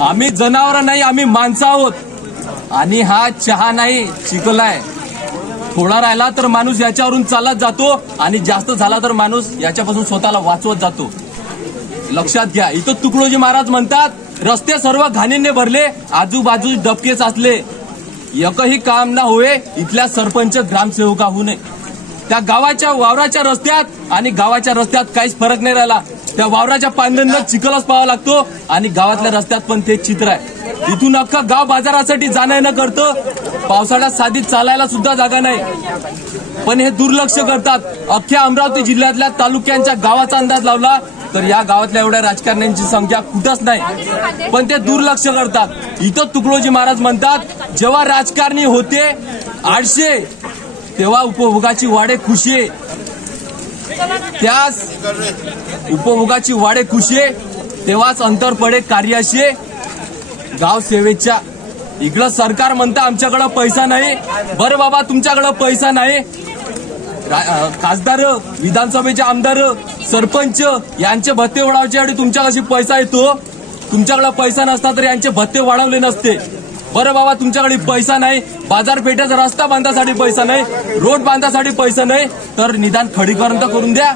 आम्ही जनावर नाही, आम्ही माणसं आहोत. आणि हा चहा नाही, चिखलाय. थोडा राहिला तर माणूस याच्यावरून चालत जातो आणि जास्त झाला तर माणूस याच्यापासून स्वतःला वाचवत जातो. लक्षात घ्या. इथं तुकडोजी महाराज म्हणतात, रस्ते सर्व घाणीने भरले, आजूबाजू डबकेच असले, एकही काम ना होय, इथल्या सरपंच ग्रामसेवका होऊ नये. त्या गावाच्या वावराच्या रस्त्यात आणि गावाच्या रस्त्यात काहीच फरक नाही राहिला. त्या वावराच्या पांढऱ्यांना चिखलच पाहावा लागतो आणि गावातल्या रस्त्यात पण तेच चित्र आहे. इथून अख्खं गाव बाजारासाठी जाणं येणं करतं. पावसाळ्यात साधीत चालायला सुद्धा जागा नाही, पण हे दुर्लक्ष करतात. अख्ख्या अमरावती जिल्ह्यातल्या तालुक्यांच्या गावाचा अंदाज लावला तर या गावातल्या एवढ्या राजकारण्यांची संख्या कुठंच नाही, पण ते दुर्लक्ष करतात. इथं तुकडोजी महाराज म्हणतात, जेव्हा राजकारणी होते आळशे तेव्हा उपभोगाची वाडे खुशी, त्याच उपभोगाची वाडे खुशी तेव्हाच अंतर पडे कार्याशी गाव सेवेच्या. इकडं सरकार म्हणतं आमच्याकडे पैसा नाही. बरं बाबा, तुमच्याकडे पैसा नाही, खासदार, विधानसभेचे आमदार, सरपंच यांचे भत्ते वाढवायचे तुमच्याकडे पैसा येतो. तुमच्याकडे पैसा नसता तर यांचे भत्ते वाढवले नसते. बरं बाबा, तुमच्याकडे पैसा नाही, बाजारपेठेचा रस्ता बांधण्यासाठी पैसा नाही, रोड बांधण्यासाठी पैसा नाही, तर निदान खडीकरण तर करून द्या.